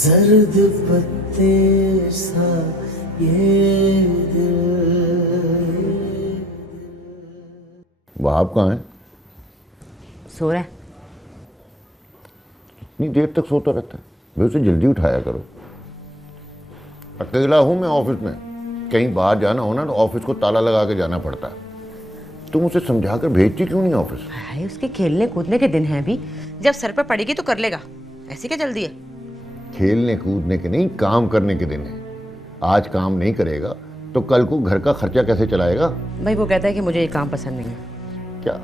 जर्द पत्ते सा ये दिल। वहाब कहाँ है? सो रहा है। इतनी देर तक सोता रहता है? मैं उसे जल्दी उठाया करो। अकेला हूं मैं ऑफिस में, कहीं बाहर जाना हो ना तो ऑफिस को ताला लगा के जाना पड़ता है। तुम उसे समझाकर भेजती क्यों नहीं ऑफिस? हाय, उसके खेलने कूदने के दिन हैं अभी। जब सर पर पड़ेगी तो कर लेगा, ऐसी क्या जल्दी है? खेलने कूदने के नहीं, काम करने के दिन है। आज काम नहीं करेगा तो कल को घर का खर्चा कैसे चलाएगा? भाई वो कहता है कि मुझे ये काम पसंद नहीं है। क्या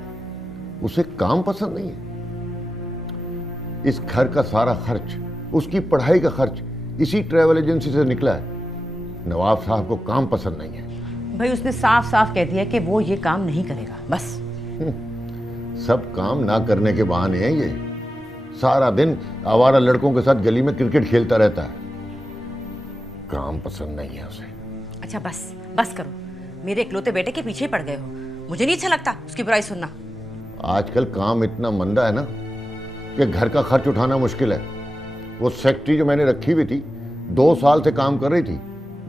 उसे काम पसंद नहीं है? इस घर का सारा खर्च, उसकी पढ़ाई का खर्च इसी ट्रैवल एजेंसी से निकला है। नवाब साहब को काम पसंद नहीं है। भाई उसने साफ साफ कह दिया कि वो ये काम नहीं करेगा, बस। सब काम ना करने के बहाने हैं ये। सारा दिन आवारा लड़कों के साथ गली में क्रिकेट खेलता रहता है। काम पसंद नहीं है उसे। अच्छा बस बस करो, मेरे इकलौते बेटे के पीछे ही पड़ गए हो। मुझे नहीं अच्छा लगता उसकी बुराई सुनना। आजकल काम इतना मंदा है ना कि घर का खर्च उठाना मुश्किल है। वो सेक्रेटरी जो मैंने रखी हुई थी, 2 साल से काम कर रही थी,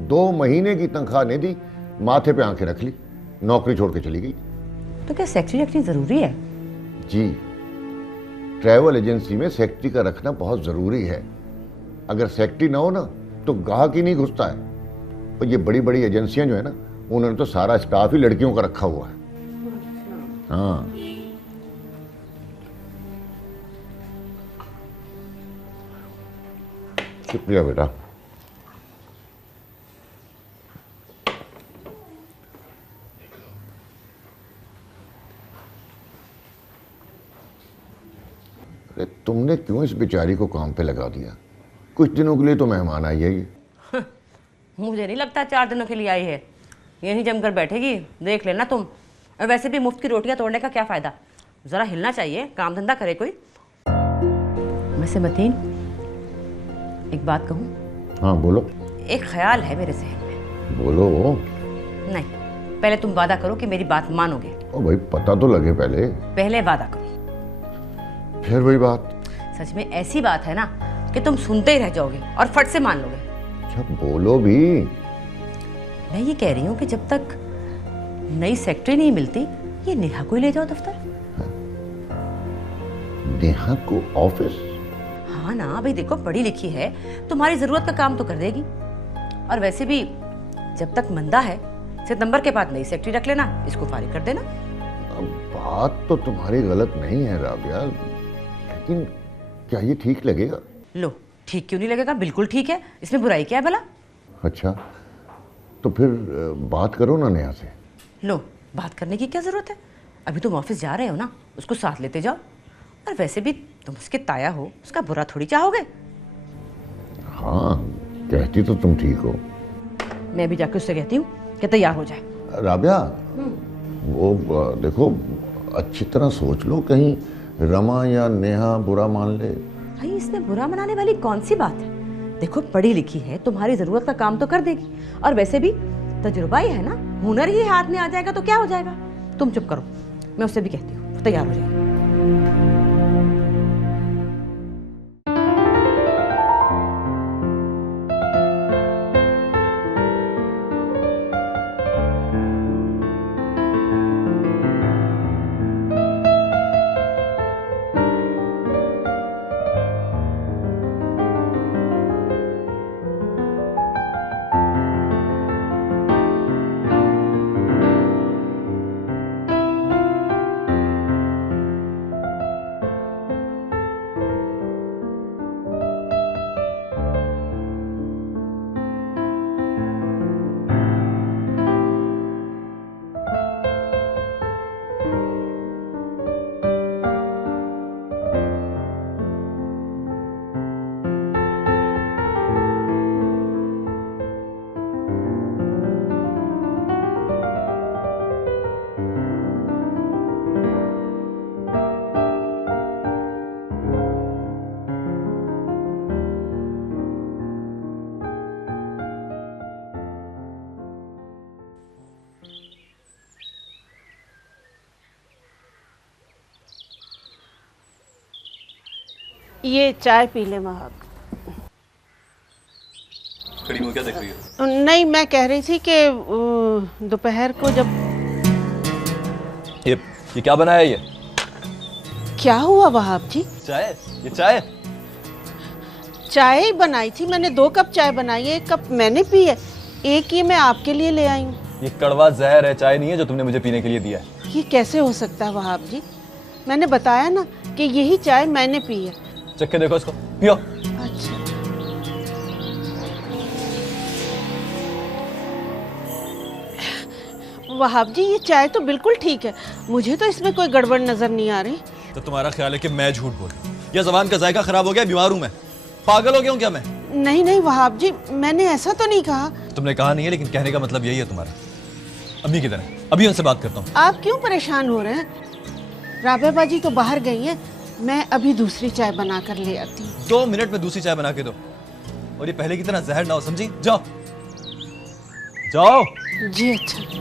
2 महीने की तनख्वाह नहीं दी, माथे पे आंखें रख ली, नौकरी छोड़ के चली गई। तो क्या सेक्रेटरी रखनी जरूरी है? जी, ट्रैवल एजेंसी में सेक्रेटरी का रखना बहुत जरूरी है। अगर सेक्रेटरी ना हो ना तो गाहक ही नहीं घुसता है। और ये बड़ी बड़ी एजेंसियां जो है ना, उन्होंने तो सारा स्टाफ ही लड़कियों का रखा हुआ है। हाँ, शुक्रिया बेटा। अरे तुमने क्यों इस बेचारी को काम पे लगा दिया? कुछ दिनों के लिए तो मेहमान आई है ये। मुझे नहीं लगता 4 दिनों के लिए आई है। यहीं जमकर बैठेगी, देख लेना तुम। और वैसे भी मुफ्त की रोटियां तोड़ने का क्या फायदा? जरा हिलना चाहिए, काम धंधा करे कोई। वैसे मतीन, एक बात कहूँ? हाँ बोलो। एक ख्याल है मेरे जहन में। बोलो। नहीं, पहले तुम वादा करो कि मेरी बात मानोगे। ओ भाई, पता तो लगे पहले। पहले वादा करो। फिर वही बात। सच में ऐसी बात है ना कि तुम सुनते ही रह जाओगे और फट से मान लोगे। अच्छा बोलो भी। मैं ये कह रही हूँ कि जब तक नई सेक्रेटरी नहीं मिलती, ये नेहा को ही ले जाओ दफ्तर। नेहा को ऑफिस? हाँ ना भाई, देखो पढ़ी लिखी है, तुम्हारी जरूरत का काम तो कर देगी। और वैसे भी जब तक मंदा है, सितंबर के बाद नई सेक्रेटरी रख लेना, इसको फारिग कर देना। बात तो तुम्हारी गलत नहीं है राबिया, लेकिन क्या ये ठीक लगेगा? लो, ठीक क्यों नहीं लगेगा? बिल्कुल ठीक है, इसमें बुराई क्या है भला? अच्छा तो फिर बात करो ना नेहा से। लो, बात करने की क्या जरूरत है? अभी तुम ऑफिस जा रहे हो ना, उसको साथ लेते जाओ। और वैसे भी तुम उसके ताया हो, उसका बुरा थोड़ी चाहोगे। हाँ, कहती तो तुम ठीक हो। मैं भी जाके उससे कहती हूँ कि तैयार हो जाए। राबिया, वो देखो अच्छी तरह सोच लो, कहीं रमा या नेहा बुरा मान ले। भाई इसमें बुरा मनाने वाली कौन सी बात है? देखो पढ़ी लिखी है, तुम्हारी जरूरत का काम तो कर देगी। और वैसे भी तजुर्बा ही है ना, हुनर ही हाथ में आ जाएगा तो क्या हो जाएगा। तुम चुप करो, मैं उससे भी कहती हूँ तैयार हो जाए। ये चाय पी ले महक। खड़ी मुँह क्या देख रही है? नहीं, मैं कह रही थी कि दोपहर को जब ये क्या बनाया ये? क्या हुआ वहाब जी? चाय? ये चाय? चाय ही बनाई थी मैंने, 2 कप चाय बनाई है, 1 कप मैंने पी है, 1 ये मैं आपके लिए ले आई हूँ। ये कड़वा जहर है, चाय नहीं है जो तुमने मुझे पीने के लिए दिया है। ये कैसे हो सकता है वहाब जी? मैंने बताया ना कि यही चाय मैंने पी है। चख के देखो इसको, पियो। अच्छा, वहाब जी ये चाय तो बिल्कुल ठीक है, मुझे तो इसमें कोई गड़बड़ नजर नहीं आ रही। तो तुम्हारा ख्याल है कि मैं झूठ बोल रहा हूँ? या ज़बान का जायका खराब हो गया, बीमार हूँ मैं? पागल हो गया हूँ क्या मैं? नहीं नहीं वहाब जी, मैंने ऐसा तो नहीं कहा। तुमने कहा नहीं है, लेकिन कहने का मतलब यही है तुम्हारा। अम्मी किधर है? अभी उनसे बात करता हूँ। आप क्यों परेशान हो रहे हैं? राबे बाजी तो बाहर गई हैं, मैं अभी दूसरी चाय बना कर ले आती हूँ। 2 मिनट में दूसरी चाय बना के दो, और ये पहले की तरह जहर ना हो, समझी? जाओ जाओ। जी अच्छा।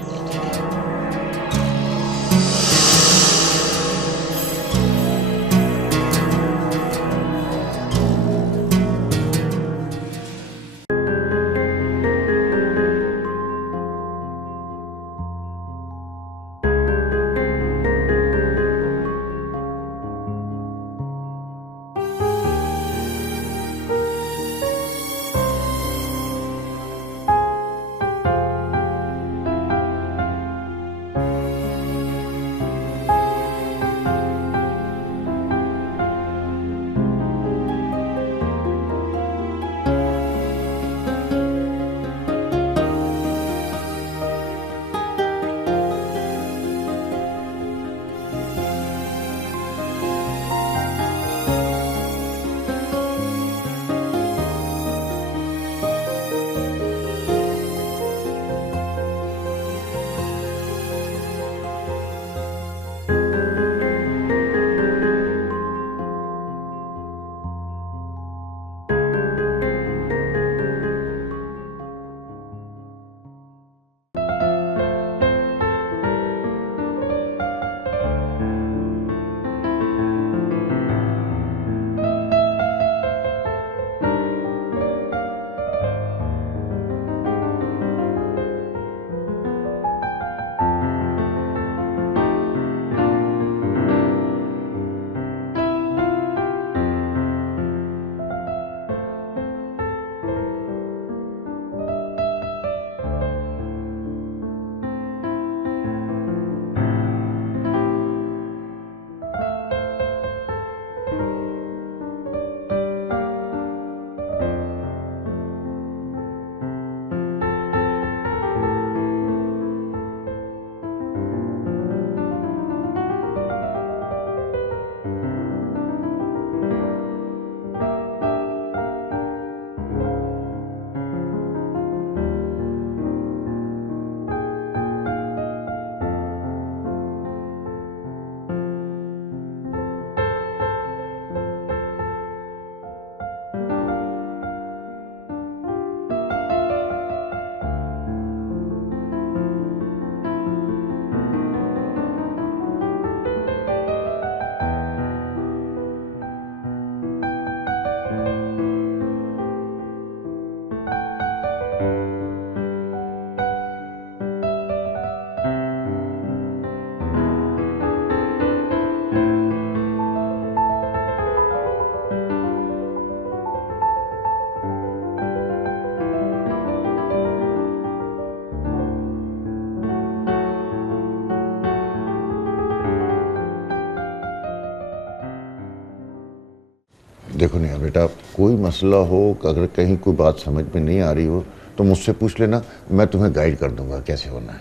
देखो नेहा बेटा, कोई मसला हो, अगर कहीं कोई बात समझ में नहीं आ रही हो तो मुझसे पूछ लेना, मैं तुम्हें गाइड कर दूंगा कैसे होना है।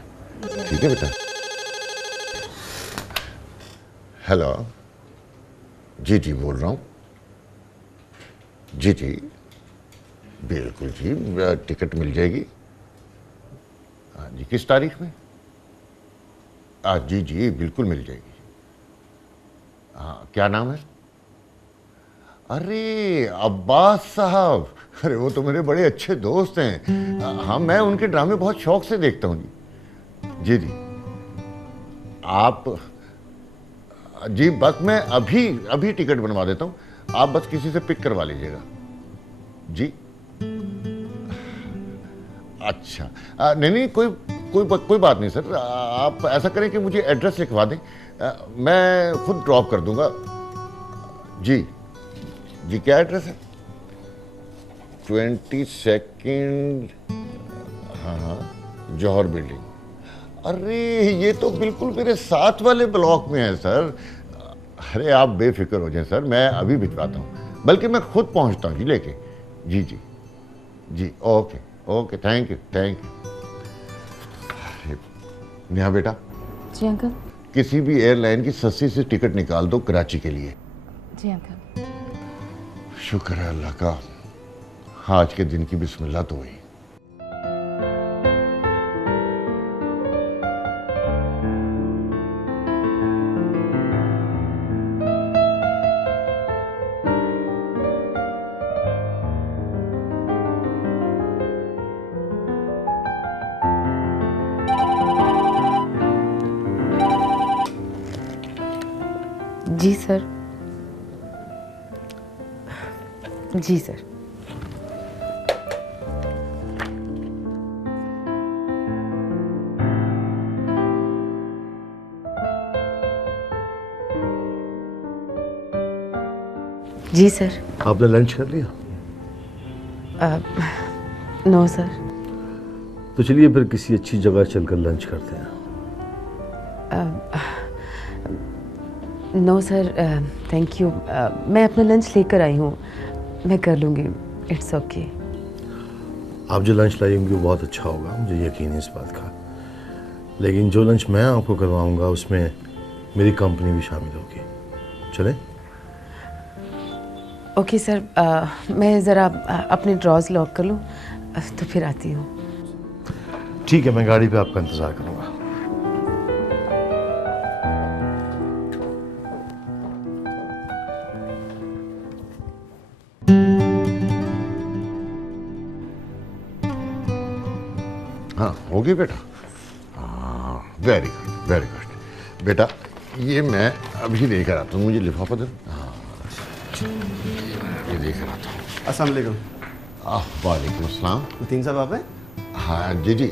ठीक है बेटा? हेलो, जी जी बोल रहा हूँ। जी जी बिल्कुल जी, टिकट मिल जाएगी। हाँ जी, किस तारीख में? जी जी बिल्कुल मिल जाएगी। हाँ, क्या नाम है? अरे अब्बास साहब, अरे वो तो मेरे बड़े अच्छे दोस्त हैं। हाँ, मैं उनके ड्रामे बहुत शौक से देखता हूँ जी। जी जी, आप जी बस मैं अभी टिकट बनवा देता हूँ, आप बस किसी से पिक करवा लीजिएगा जी। अच्छा नहीं कोई बात नहीं सर। आप ऐसा करें कि मुझे एड्रेस लिखवा दें, मैं खुद ड्रॉप कर दूंगा। जी जी, क्या एड्रेस है? 22 हाँ, जौहर बिल्डिंग। अरे ये तो बिल्कुल मेरे साथ वाले ब्लॉक में है सर। अरे आप बेफिक्र हो जाएं सर, मैं अभी भिजवाता हूँ, बल्कि मैं खुद पहुँचता हूँ जी लेके। जी जी जी, okay okay, thank you. Neha बेटा। जी अंकल। किसी भी एयरलाइन की सस्ती से टिकट निकाल दो कराची के लिए। जी अंकल। शुक्र है अल्लाह का, आज के दिन की बिस्मिल्लाह तो हुई। जी सर। जी सर। जी सर। आपने लंच कर लिया? No sir. तो चलिए फिर किसी अच्छी जगह चलकर लंच करते हैं। No sir, thank you. मैं अपना लंच लेकर आई हूँ, मैं कर लूँगी। It's okay. आप जो लंच लाई होंगी वो बहुत अच्छा होगा, मुझे यकीन है इस बात का। लेकिन जो लंच मैं आपको करवाऊँगा उसमें मेरी कंपनी भी शामिल होगी। चलें? Okay sir. मैं ज़रा अपने ड्रॉज लॉक कर लूँ तो फिर आती हूँ। ठीक है, मैं गाड़ी पे आपका इंतज़ार करूँगा। हाँ होगी बेटा। हाँ, वेरी गुड वेरी गुड। बेटा ये मैं अभी लेकर आता हूँ, मुझे लिफाफा दे। हाँ ये लेकर आता हूँ। अस्सलाम वालेकुम। वालेकुम अस्सलाम। तीन साहब आप हैं? हाँ जी जी,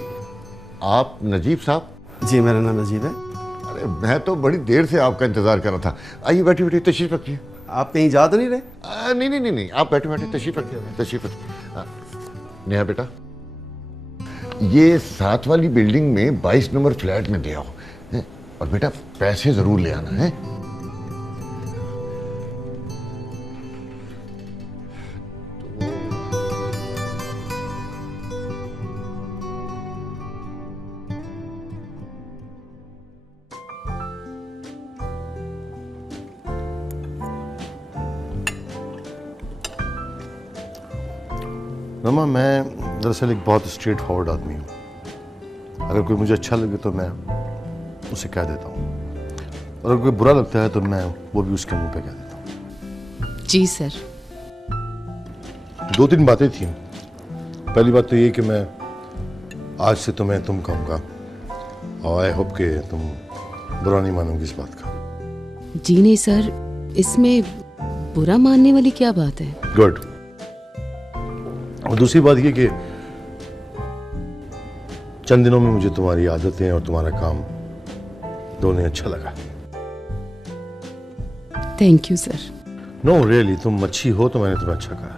आप नजीब साहब? जी मेरा नाम नजीब है। अरे मैं तो बड़ी देर से आपका इंतज़ार कर रहा था। आइए बैठिए बैठिए, तशरीफ़ रखिए। आप कहीं जा तो नहीं रहे? नहीं, आप बैठे बैठे तशरीफ़ रखिए, तशरीफ़ रखिए। नेहा बेटा, ये 7 वाली बिल्डिंग में 22 नंबर फ्लैट में दे आओ, हैं? और बेटा पैसे ज़रूर ले आना है। रमा, मैं दरअसल एक बहुत स्ट्रेट फॉरवर्ड आदमी हूँ। अगर कोई मुझे अच्छा लगे तो मैं उसे कह देता हूँ, और अगर कोई बुरा लगता है तो मैं वो भी उसके मुंह पे कह देता हूँ। जी सर। 2-3 बातें थी। पहली बात तो ये कि मैं आज से तुम्हें तुम कहूँगा, और आई होप कि तुम बुरा नहीं मानोगी इस बात का। जी नहीं सर, इसमें बुरा मानने वाली क्या बात है? गुड। और दूसरी बात ये कि चंद दिनों में मुझे तुम्हारी आदतें और तुम्हारा काम दोनों ही अच्छा लगा। Thank you sir. No really, तुम अच्छी हो तो मैंने तुम्हें अच्छा कहा।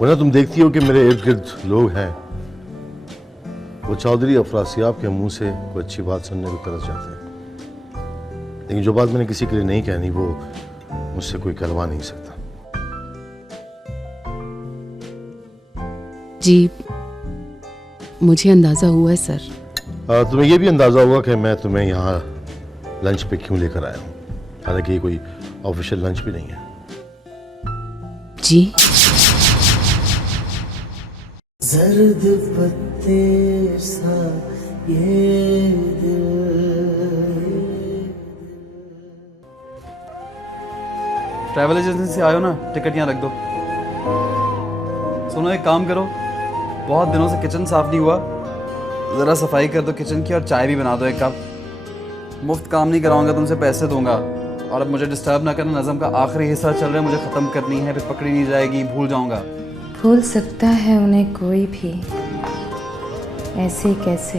वरना तुम देखती हो कि मेरे इर्द गिर्द लोग हैं, वो चौधरी अफरासियाब के मुंह से कोई अच्छी बात सुनने को तरस जाते हैं, लेकिन जो बात मैंने किसी के लिए नहीं कहनी वो मुझसे कोई करवा नहीं सकता। जी मुझे अंदाजा हुआ है सर। तुम्हें यह भी अंदाजा होगा कि मैं तुम्हें यहाँ लंच पे क्यों लेकर आया हूँ, हालांकि ये कोई ऑफिशियल लंच भी नहीं है। जी जर्द पत्ते सा ये ट्रैवल एजेंसी से आयो ना, टिकट यहाँ रख दो। सुनो एक काम करो, बहुत दिनों से किचन साफ नहीं हुआ, ज़रा सफाई कर दो किचन की, और चाय भी बना दो 1 कप। मुफ्त काम नहीं कराऊंगा, तुमसे पैसे दूंगा। और अब मुझे डिस्टर्ब ना करना, नज़म का आखिरी हिस्सा चल रहा है, मुझे ख़त्म करनी है, फिर पकड़ी नहीं जाएगी, भूल जाऊंगा। भूल सकता है उन्हें कोई भी, ऐसे कैसे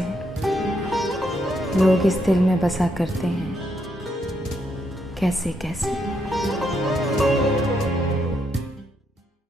लोग इस दिल में बसा करते हैं, कैसे कैसे।